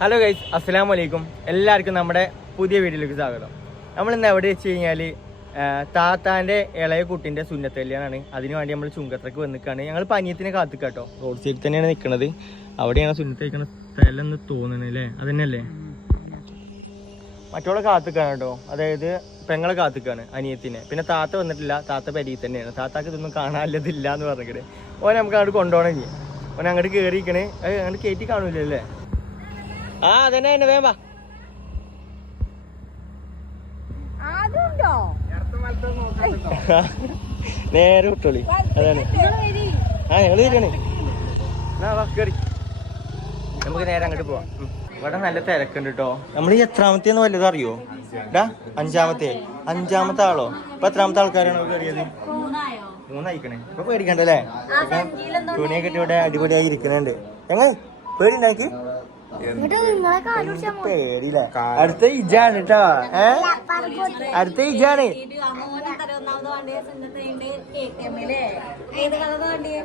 Hello guys അസ്സലാമു വലൈക്കും എല്ലാവർക്കും നമ്മുടെ പുതിയ വീഡിയോയിലേക്ക് സ്വാഗതം. നമ്മൾ ഇന്ന് എവിടെ വെച്ച് കഴിഞ്ഞാൽ താത്താന്റെ ഇളയ കുട്ടിന്റെ സുന്നത്ത് കല്യാണമാണ് അതിന് വേണ്ടി നമ്മൾ ചുങ്കത്രക്ക് വന്നിക്കാണ്. ഞങ്ങൾ പനിയത്തിനെ കാത്തു കാത്തിക്കാട്ടോ. റോഡ് സൈഡിൽ തന്നെയാണ് നിൽക്കുന്നത് അവിടെയാണ് സുന്നത്ത് സ്ഥലം എന്ന് തോന്നുന്നത് അല്ലേ? അതന്നെയല്ലേ? മറ്റോളെ കാത്തിക്കാണ് കേട്ടോ. അതായത് പെങ്ങളെ കാത്തിക്കാണ് അനിയത്തിനെ. പിന്നെ താത്ത വന്നിട്ടില്ല. താത്ത പരിയിൽ തന്നെയാണ്. താത്താക്ക് ഇതൊന്നും കാണാനില്ലതില്ല എന്ന് പറഞ്ഞിട്ട് ഓനെ നമുക്ക് അങ്ങോട്ട് കൊണ്ടുപോകണമെങ്കിൽ ഓനെ അങ്ങോട്ട് കയറിയിരിക്കണേ അങ്ങോട്ട് കയറ്റി കാണൂലല്ലേ? ആ അതന്നെ തന്നെ വേം വാ. അതുണ്ടോ നേരെ വിട്ടോളി. അതാണ്. ആ ആ വാ കേറി. നമുക്ക് നേരെ അങ്ങോട്ട് പോവാം. ഇവിടെ നല്ല തിരക്കുണ്ട് കേട്ടോ നമ്മൾ ഈ എത്രാമത്തെ വല്ലതും അറിയോ? ഡാ അഞ്ചാമത്തെ. അഞ്ചാമത്തെ ആളോ? ഇപ്പൊ എത്രാമത്തെ ആൾക്കാരാണ് കയറിയത്? മൂന്നായിക്കണേ. ഇപ്പൊ പേടിക്കണ്ടല്ലേ തുണിയൊക്കെ ഇവിടെ അടിപൊളിയായി ഇരിക്കുന്നുണ്ട്. ഞങ്ങൾ പേടിണ്ടാക്കി പേടിയില്ല? അടുത്ത ഇജാണ് കേട്ടോ ഏ? അടുത്ത ഇജാണ്.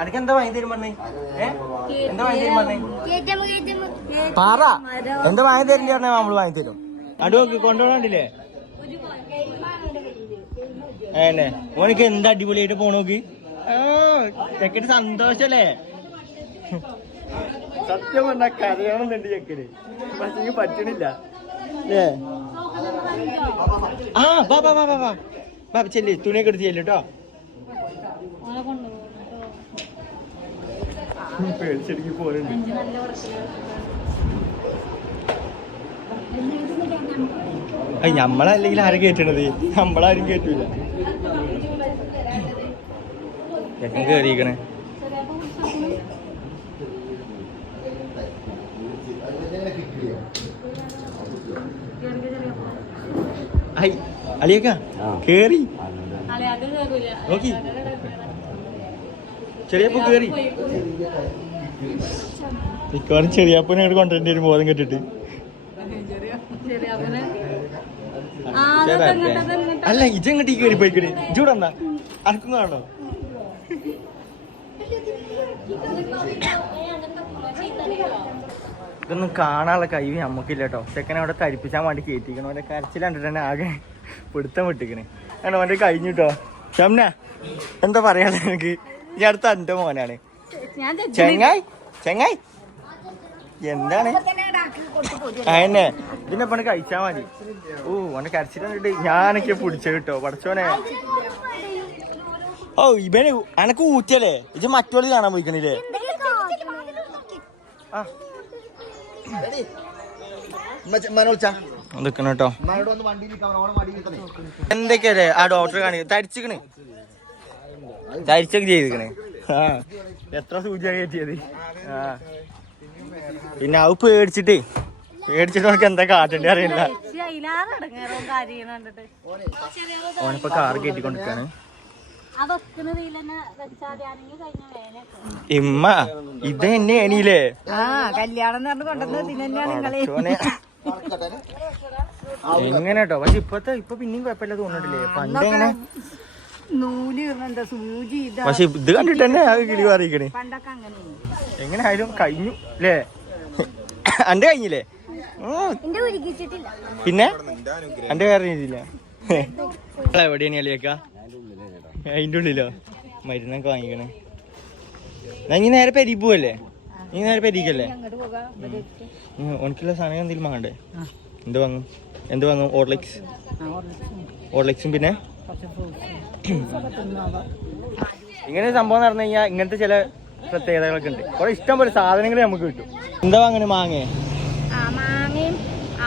അനക്ക് എന്താ വാങ്ങി തരും പറഞ്ഞേ? എന്താ വാങ്ങി തരും പറഞ്ഞേ? പാറ. എന്താ വാങ്ങി തരില്ല പറഞ്ഞാ നമ്മൾ വാങ്ങി തരും. അടു നോക്കി കൊണ്ടുപോകണ്ടില്ലേ ഏന്നെ ഓനക്ക് എന്താ അടിപൊളിയായിട്ട് പോണോക്ക് ഓ ചെക്കിട്ട് സന്തോഷല്ലേ? സത്യം പറഞ്ഞ കരയണമെന്നുണ്ട് ചെക്കന് പക്ഷെ ഈ പറ്റണില്ല. ഏ. ആ ബാ ബാ ബാ ബാ ബാ ബാ ചെല്ലി തുണിയൊക്കെ എടുത്ത് ചെല്ലു കേട്ടോ പേടിച്ചെടുക്കി നമ്മളല്ലെങ്കിൽ ആരും കേറ്റണത്? നമ്മളാരും കേറ്റൂല. ചെക്കൻ അലിയക്ക കേറി. നോക്കി. ചെറിയപ്പോ കേറി. മിക്കവാറും ചെറിയപ്പനെ അങ്ങോട്ട് കൊണ്ടുവരേണ്ടി വരും ബോധം കെട്ടിട്ട്. അല്ല ഇജങ്ങോട്ട് ഈ കേറി പോയിക്കണേ ഇജൂടെ എന്നാ അനക്കും കാണോ ഇതൊന്നും കാണാനുള്ള കഴിവ് നമുക്കില്ല കേട്ടോ ചെക്കനെ അവിടെ തരിപ്പിച്ചാൻ വേണ്ടി കയറ്റിക്കണം അവന്റെ കരച്ചിൽ കണ്ടിട്ട് തന്നെ ആകെ പിടുത്തം വിട്ടിക്കണേ അങ്ങനെ ഓന്റെ കഴിഞ്ഞു കേട്ടോ ഷംന എന്താ പറയാ എനിക്ക് ഈ അടുത്ത എന്റെ മോനാണ് ചെങ്ങായി ചെങ്ങായി എന്താണ് അതന്നെ ഇതിനെ പണി കഴിച്ചാ മതി ഓ ഓനെ കരച്ചിട്ട് ഞാനൊക്കെ പിടിച്ച കിട്ടോ പഠിച്ചോനെ ഓ ഇവന് അനക്ക് ഊറ്റല്ലേ ഇത് മറ്റോളി കാണാൻ പോയിക്കണില്ലേ ആ നിക്കണം കേട്ടോ. എന്തൊക്കെയല്ലേ? ആ ഡോക്ടർ കാണിക്കുന്നത് തരിച്ചിക്കണ് തരിച്ചൊക്കെ ചെയ്തിക്കണ് ആ. എത്ര സൂചിയാ കയറ്റിയത് ആ. പിന്നെ അത് പേടിച്ചിട്ട് പേടിച്ചിട്ട് നമുക്ക് എന്താ കാട്ടേണ്ടി അറിയില്ല. ഓനിപ്പോ കാറ് കയറ്റിക്കൊണ്ടിരിക്കാണ് ഇമ്മ ഇത് എന്നെ എണീലേ ആ കല്യാണം എന്ന് പറഞ്ഞ് കൊണ്ടുവന്നത് ഇതിനെന്നെയാണ് നിങ്ങൾ ചോനെ എങ്ങനെ കേട്ടോ പക്ഷെ ഇപ്പത്തെ ഇപ്പൊ പിന്നെയും കുഴപ്പമില്ല തോന്നിട്ടില്ലേ പണ്ട് എങ്ങനെ പക്ഷെ ഇത് കണ്ടിട്ട് തന്നെ ആ കിളി അങ്ങനെ എങ്ങനെ ആയാലും കഴിഞ്ഞു അല്ലേ? അന്റെ കഴിഞ്ഞില്ലേ? പിന്നെ? അന്റെ വേറെ രീതിയില്ല? എവിടെയാണ് കളിയാക്ക അതിന്റെ ഉള്ളിലോ മരുന്നൊക്കെ വാങ്ങിക്കണേ. ഞാൻ ഇനി നേരെ പെരി പോവല്ലേ നീ നേരെ പെരിക്കല്ലേ ഉണക്കില്ല ഉനക്കുള്ള സാധനം എന്തെങ്കിലും വാങ്ങണ്ടേ? എന്ത് വാങ്ങും? എന്ത് വാങ്ങും? ഓർലിക്സ് ഓർലിക്സും പിന്നെ? ഇങ്ങനെ സംഭവം നടന്നു കഴിഞ്ഞാൽ ഇങ്ങനത്തെ ചില പ്രത്യേകതകളൊക്കെ ഉണ്ട്. കുറെ ഇഷ്ടം പോലെ സാധനങ്ങൾ നമുക്ക് കിട്ടും. എന്താ വാങ്ങണേ മാങ്ങേ? ആ മാങ്ങയും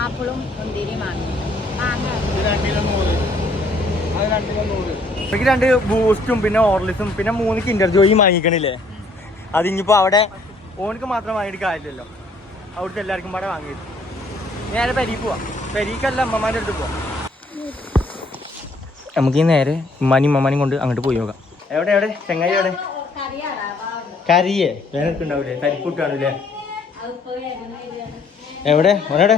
ആപ്പിളും മുന്തിരിയും മാങ്ങയും. മാങ്ങ എനിക്ക് രണ്ട് ബൂസ്റ്റും പിന്നെ ഓർലിസും പിന്നെ മൂന്ന് കിൻഡർ ജോയും വാങ്ങിക്കണില്ലേ? അതിനിപ്പോ അവിടെ ഓനക്ക് മാത്രം വാങ്ങിയിട്ട് കാര്യമില്ലല്ലോ. അവിടുത്തെ എല്ലാവർക്കും പാടെ വാങ്ങിയിട്ട് നേരെ പെരീക്ക് പോവാം. പെരീക്കല്ല അമ്മമാന്റെ അടുത്ത് പോവാം. നമുക്ക് ഈ നേരെ ഉമ്മാനും ഉമ്മാനും കൊണ്ട് അങ്ങോട്ട് പോയി നോക്കാം. എവിടെ എവിടെ? ചെങ്ങായി എവിടെ? കരിയേ. വേനൽക്ക് ഉണ്ടാവൂലേ കരിപ്പൂട്ടാണല്ലേ എവിടെ ഒരാടെ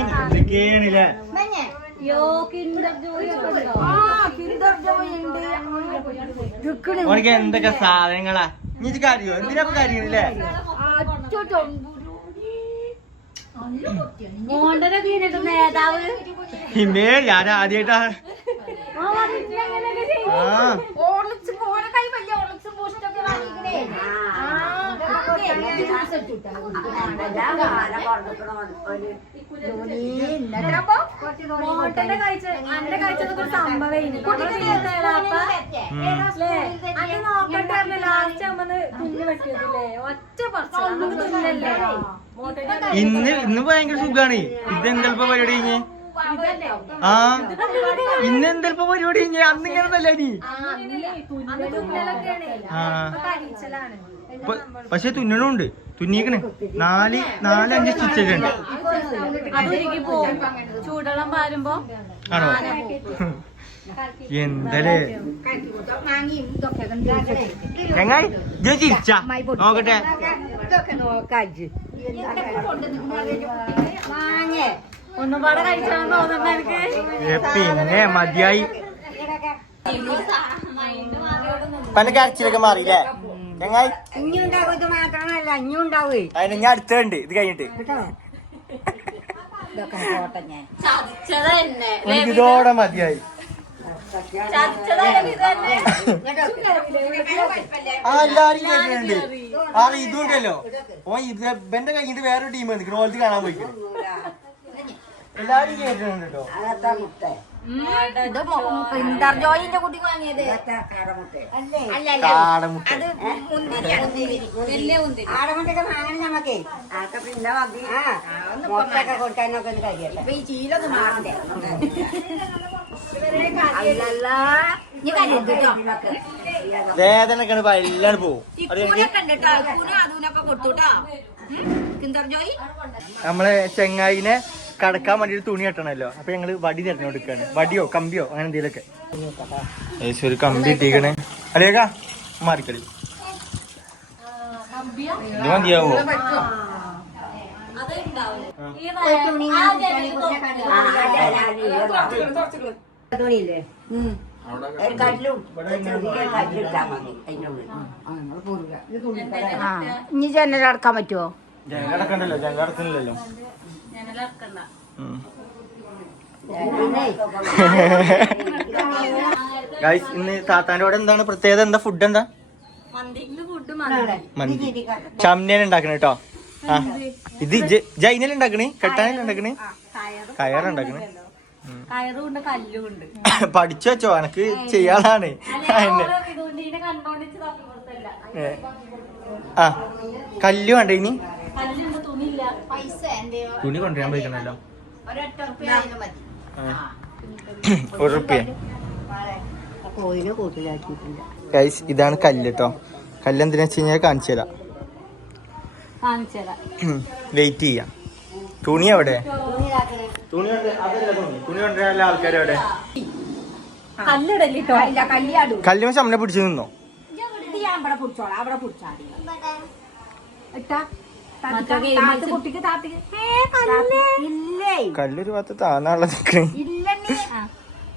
എന്തൊക്കെയാണില്ലേ? ഓനക്ക് എന്തൊക്കെ സാധനങ്ങളാ? നീ കാര്യോ? എന്തിനാ കരയണില്ലേ മോണ്ടനെ വീണിട്ട് നേതാവ്. പിന്നെ ഞാൻ ആദ്യമായിട്ടാ ആ. ഇന്ന് ഇന്ന് ഭയങ്കര സുഖാണ്. ഇതെന്തൽപ്പ പരിപാടി കഴിഞ്ഞ്? ആ. ഇന്ന് എന്തെൽപ്പോ പരിപാടി? ഞാൻ അന്ന് ഇങ്ങനെ തന്നെ നീ ആ പക്ഷെ തുന്നണുണ്ട്. തുന്നിക്കണേ. നാല് നാല് അഞ്ച് സ്റ്റിച്ചൊക്കെ ഉണ്ട്. ചൂടുവെള്ളം പാരുമ്പോ ആണോ? എന്തല്ലേ? ചിരിച്ച. നോക്കട്ടെ. ഒന്നും പാടെ കഴിച്ചാന്ന് തോന്നുന്നുണ്ട് എനിക്ക് ഏ, പിന്നെ മതിയായി. പല കരച്ചിലൊക്കെ മാറിയില്ലേ? ഇനി ഉണ്ടാവും മാത്രമല്ല ഇനി ഉണ്ടാവേ. അതിന് ഞാൻ അടുത്തുണ്ട് ഇത് കഴിഞ്ഞിട്ട്. ഇതോടെ മതിയായി. ആ എല്ലാരും കേട്ടിട്ടുണ്ട്. ആ ഇതുണ്ടല്ലോ. ഓ ഇത് എന്റെ കഴിഞ്ഞിട്ട് വേറൊരു ടീം വന്നിട്ട് ഓലത്ത് കാണാൻ പോയിക്കണ്. എല്ലാരും കേട്ടിട്ടുണ്ട് കേട്ടോ. ഇത് പ്രിന്റർ ജോയിന്റെ കുട്ടി വാങ്ങിയത്? കാടമുട്ട കാടമുട്ട അത് മുന്തിരിയാണ് വലിയ മുന്തിരി. ആടമുട്ടൊക്കെ വാങ്ങണം നമുക്കേ ആക്കെ പിന്നെ മതി. ആ മുട്ടൊക്കെ കൊടുക്കാനൊക്കെ ഒന്ന് കഴിയട്ടെ. ഇപ്പൊ ഈ ചീലൊന്നും മാറണ്ടേ? അല്ലല്ല. ഇനി കരുത് കേട്ടോ. വേദനക്കാണ് എല്ലാം പോവും. നമ്മളെ ചെങ്ങായിനെ കടക്കാൻ വേണ്ടി ഒരു തുണി കെട്ടണല്ലോ. അപ്പൊ ഞങ്ങൾ വടി തിരഞ്ഞെടുക്കാണ്. വടിയോ കമ്പിയോ അങ്ങനെ എന്തെങ്കിലുമൊക്കെ. ഒരു കമ്പി ഇട്ടീക്കണേ അല്ലേക്കാ മാറിക്കളി. ഇത് മതിയാവോ? തുണിയില്ലേ ഇനി ജനലടക്കാൻ പറ്റുമോ ജനലടക്കണ്ടല്ലോ ജനലടക്കുന്നില്ലല്ലോ ഗൈസ് ഇന്ന് താത്താന്റെ കൂടെ എന്താണ് പ്രത്യേകത? എന്താ ഫുഡ് എന്താ? മന്തി. ഷംനേൻ ഉണ്ടാക്കണ കേട്ടോ ആ ഇത് ജൈനൽ ഉണ്ടാക്കണേ? കെട്ടാനല്ല ഉണ്ടാക്കണേ? കയറുണ്ടാക്കണേ കയറും. ഉണ്ട് കല്ലും ഉണ്ട്. പഠിച്ചു വെച്ചോ എനക്ക് ചെയ്യാനാണ്. തപ്പി ആ കല്ല് വേണ്ട ഇനി? തുണി കൊണ്ടുവരാൻ പോയിക്കണല്ലോ. ഒരു റുപ്യ കോയിനെ കൂട്ടിലാക്കിയിട്ടില്ല. ഗൈസ് ഇതാണ് കല്ല് കേട്ടോ കല്ല് എന്തിനാ വെച്ച് കഴിഞ്ഞാൽ കാണിച്ചു തരാം. വെയിറ്റ് ചെയ്യാം. തുണി എവിടെ? തുണി അതല്ല തുണി. കല്ലുമ ചമ്മനെ പിടിച്ചു നിന്നോ? ഇവിടെ പിടിച്ചോളാം. അവിടെ താത്ത കുട്ടിക്ക് താത്തിക്ക്. ഇല്ലേ? കല്ലൊരു ഭാഗത്ത് നിക്കണേ. ഇല്ലെന്നേ.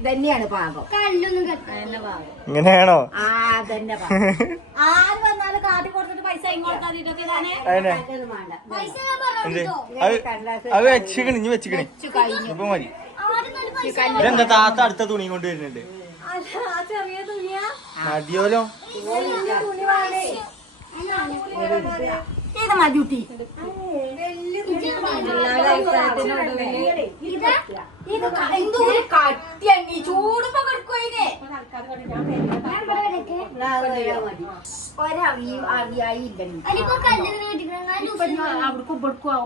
തന്നെയാണ് പാകം പാവം. ഇങ്ങനെയാണോ? ആ തന്നെ ആര് വന്നാലും കാട്ടി കൊടുത്തിട്ട് പൈസ അത് വെച്ചിക്കണ് ഇനി വെച്ചിക്കണ്. ഇപ്പൊ മതി. ഇതെന്താ താത്ത അടുത്ത തുണി കൊണ്ട് വരുന്നുണ്ട്? അല്ല ആ ചെറിയ തുണിയാ? മതിയോലോ തുണി ഇത് മജൂട്ടി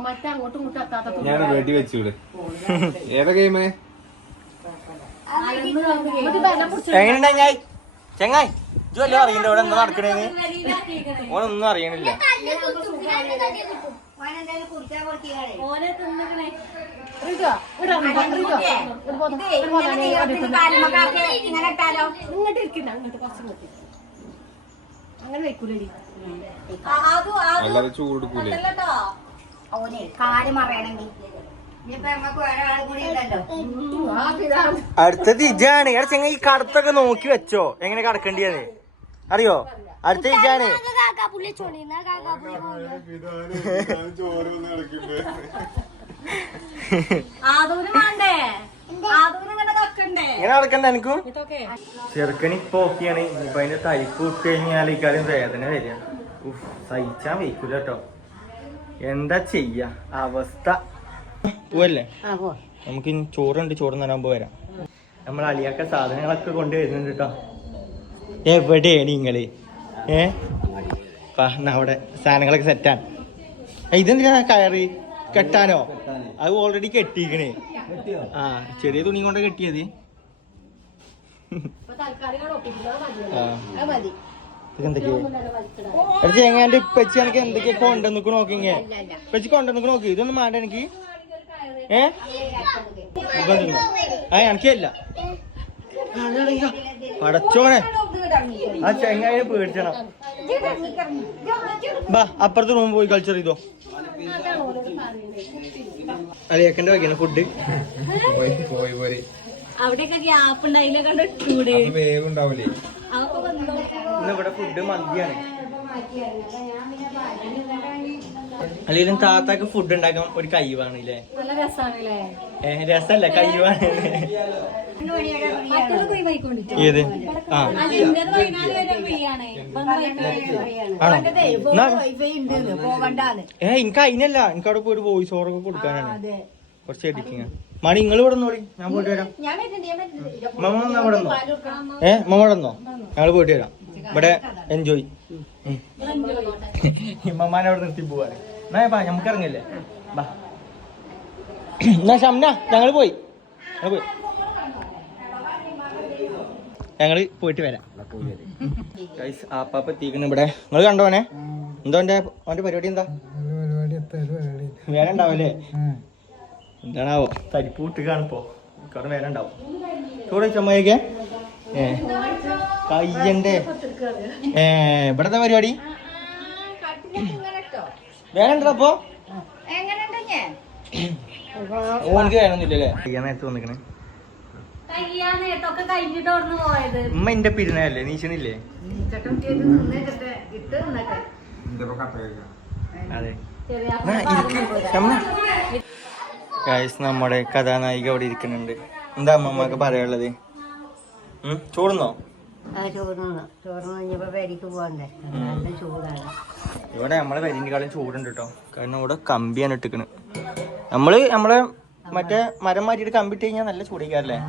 മറ്റങ്ങോട്ടും ഇങ്ങോട്ടും എത്താത്ത ഞാൻ വെടി വെച്ചൂടെ. ഏതാ ഗെയിമേ എങ്ങനെയുണ്ടാ ചങ്ങായി ഇജല്ലോ അറിയണ്ട ഇവിടെ എന്താ നടക്കണേന്ന്? ഓനൊന്നും അറിയണില്ല. ഓനെ തിന്നിക്കണേ. ഇങ്ങോട്ട് ഇരിക്കണ്ട അങ്ങോട്ട് കുറച്ച് ഇങ്ങോട്ട്. അങ്ങനെ ചൂടെടുക്കൂലേ ഓനെ കാര്യം അറിയണമെങ്കിൽ അടുത്തത് ഇജാണ്. എടാ ചെങ്ങ ഈ കടത്തൊക്കെ നോക്കി വെച്ചോ. എങ്ങനെ കടക്കണ്ടിയത്? അറിയോ? അടുത്ത ഇജാണ്. ഇങ്ങനെ നടക്കണ്ട? എനിക്കും ഇതൊക്കെ. പോക്കിയാണ് ഇപ്പൊ അതിന്റെ തരിപ്പ് വിട്ട് കഴിഞ്ഞാൽ ഇക്കാര്യം വേദന വരിക. സഹിച്ചാൻ വയ്ക്കൂല കേട്ടോ. എന്താ ചെയ്യാ? അവസ്ഥ. പോവല്ലേ? നമുക്ക് ഇനി ചോറുണ്ട് ചോറ് തരാൻ വരാം. നമ്മൾ അളിയാക്ക സാധനങ്ങളൊക്കെ കൊണ്ടുവരുന്നുണ്ട് കേട്ടോ എവിടെയാണ് നിങ്ങൾ? ഏ? അവിടെ സാധനങ്ങളൊക്കെ സെറ്റാണ് ഇതെന്തിനാ കയറി? കെട്ടാനോ? അത് ഓൾറെഡി കെട്ടിക്കണേ. ആ ചെറിയ തുണി കൊണ്ട് കെട്ടിയത്. ഒരു ചേങ്ങാണ്ട് ഇപ്പച്ചി എനിക്ക് എന്തൊക്കെയാ കൊണ്ടുവന്നിക്ക് നോക്കിങ്ങേ ഇപ്പച്ചി കൊണ്ടുവന്നിക്ക് നോക്കി. ഇതൊന്നും മാണ്ട എനിക്ക്. ഏ? ആ എനിക്കല്ല. പടച്ചോനെ. ആ ചെങ്ങായിനെ പേടിച്ചണം. ബാ അപ്പുറത്ത് റൂം പോയി കൾച്ചർ ചെയ്തോ അലിയക്കന്റെ വയ്ക്കണം ഫുഡ് പോയി പോയി പോരെ അവിടെയൊക്കെ ഗ്യാപ്പ് ഉണ്ടായില്ല കണ്ട്? ചൂട്. അത് വേവുണ്ടാവൂലേ അതൊക്കെ വന്നോ? ഇന്ന് ഇവിടെ ഫുഡ് മന്തിയാണ്. അല്ലെങ്കിലും താത്താക്ക് ഫുഡ് ഉണ്ടാക്കാൻ ഒരു കഴിവാണ് ഇല്ലേ നല്ല രസാണല്ലേ? ഏ രസല്ല കഴിവാണ്. പോയി ഏത്? ആ. ഏ എനിക്ക് അതിനല്ല എനിക്ക് അവിടെ പോയിട്ട് വോയിസ് ഓവർ ഒക്കെ കൊടുക്കാനാണ്. കുറച്ച് എഡിറ്റിങ് മണി നിങ്ങൾ ഇവിടെ നോളി ഞാൻ പോയിട്ട് വരാം. മമ്മ എന്നാ ഇവിടെ ഏ മമ്മ ഇവിടെ നിന്നോ? ഞങ്ങൾ പോയിട്ട് വരാം. ഇവിടെ എൻജോയ് മമ്മാനെ അവിടെ നിർത്തി എന്നാ ബാ നമുക്ക് ഇറങ്ങില്ലേ ബാ എന്നാ ഷംന ഞങ്ങൾ പോയി. ഞങ്ങൾ പോയി. ഞങ്ങൾ പോയിട്ട് വരാം. ഗൈസ് ആപ്പാപ്പ എത്തിക്കുന്നു ഇവിടെ. നിങ്ങൾ കണ്ടോനെ എന്തോ എന്റെ അവന്റെ പരിപാടി എന്താ? വേറെ ഉണ്ടാവല്ലേ എന്താണാവോ? തരിപ്പ് വിട്ടുകാണിപ്പോ മിക്കവാറും വേറെ ഉണ്ടാവും ചോറ് ചമ്മയൊക്കെ ഏ. കയ്യണ്ടേ? ഏ ഇവിടത്തെ പരിപാടി? അപ്പൊ? ഓനക്ക് വേണമെന്നില്ലല്ലേ വന്നിക്കണേ. ഉമ്മ എന്റെ നീച്ചണില്ലേ? അതെ. നമ്മുടെ കഥാനായിക അവിടെ ഇരിക്കുന്നുണ്ട്. എന്താ അമ്മമ്മക്ക് പറയാനുള്ളത്? ഉം, ചോറുന്നോ? ആ ചോറുന്നു ചോറുന്നു കഴിഞ്ഞപ്പോ പേരിക്ക് പോകണ്ടേ നല്ല ചൂടാണ്. ഇവിടെ നമ്മളെ വരിന്റെക്കാളും ചൂടുണ്ട് കേട്ടോ കാരണം ഇവിടെ കമ്പിയാണ് ഇട്ടിക്കണ്. നമ്മൾ നമ്മളെ മറ്റേ മരം മാറ്റിയിട്ട് കമ്പി ഇട്ട് കഴിഞ്ഞാൽ നല്ല ചൂടിക്കാറല്ലേ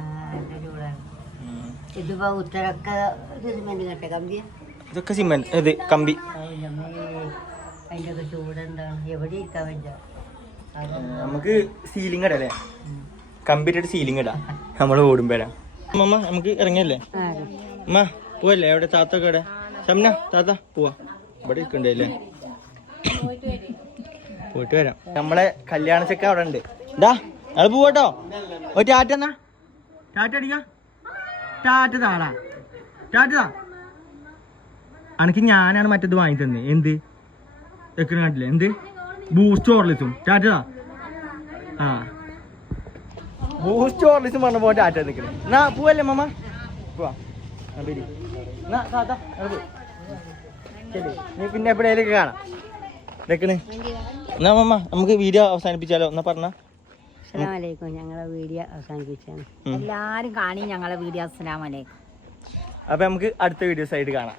ഇതൊക്കെ സിമെന്റ് ഇത് കമ്പി. നമുക്ക് സീലിംഗ് ഇടല്ലേ കമ്പി ഇട്ടിട്ട് സീലിംഗ് ഇടാ. നമ്മൾ ഓടുമ്പോഴാ. അമ്മ നമുക്ക് ഇറങ്ങിയല്ലേ? അമ്മ പോവല്ലേ? എവിടെ? താത്ത ഒക്കെ എവിടെ? ശംന താത്ത പോവാ. ഇവിടെ ഇരിക്കണ്ടല്ലേ പോയിട്ട് വരാം. നമ്മളെ കല്യാണ ചെക്ക അവിടെ ഉണ്ട്. എന്താ അത് പോവട്ടോ. ഒരു ടാറ്റ എന്നാ? ടാറ്റ അടിക്ക. ടാറ്റ താടാ. ടാറ്റ താ. അനക്ക് ഞാനാണ് മറ്റേത് വാങ്ങി തന്നെ. എന്ത്? വെക്കണ കണ്ടില്ലേ? എന്ത്? ബൂസ്റ്റ് ഓർലിസും ടാറ്റ താ. ആ. ബൂസ്റ്റ് ഓർലിസും പറഞ്ഞ പോലെ ടാറ്റ നിൽക്കണേ. എന്നാ പോവല്ലേ മമ്മ പോവാ. പിന്നെ എപ്പോഴേലൊക്കെ കാണാം. ഇതൊക്കെ എന്നാ മമ്മ നമുക്ക് വീഡിയോ അവസാനിപ്പിച്ചാലോ? എന്നാ പറഞ്ഞ? അസ്സലാമലൈക്കും. ഞങ്ങളെ വീഡിയോ അവസാനിപ്പിച്ചാണ്. എല്ലാരും കാണി ഞങ്ങളെ വീഡിയോ അസ്സലാമലൈക്കും. അപ്പൊ നമുക്ക് അടുത്ത വീഡിയോസ് ആയിട്ട് കാണാം.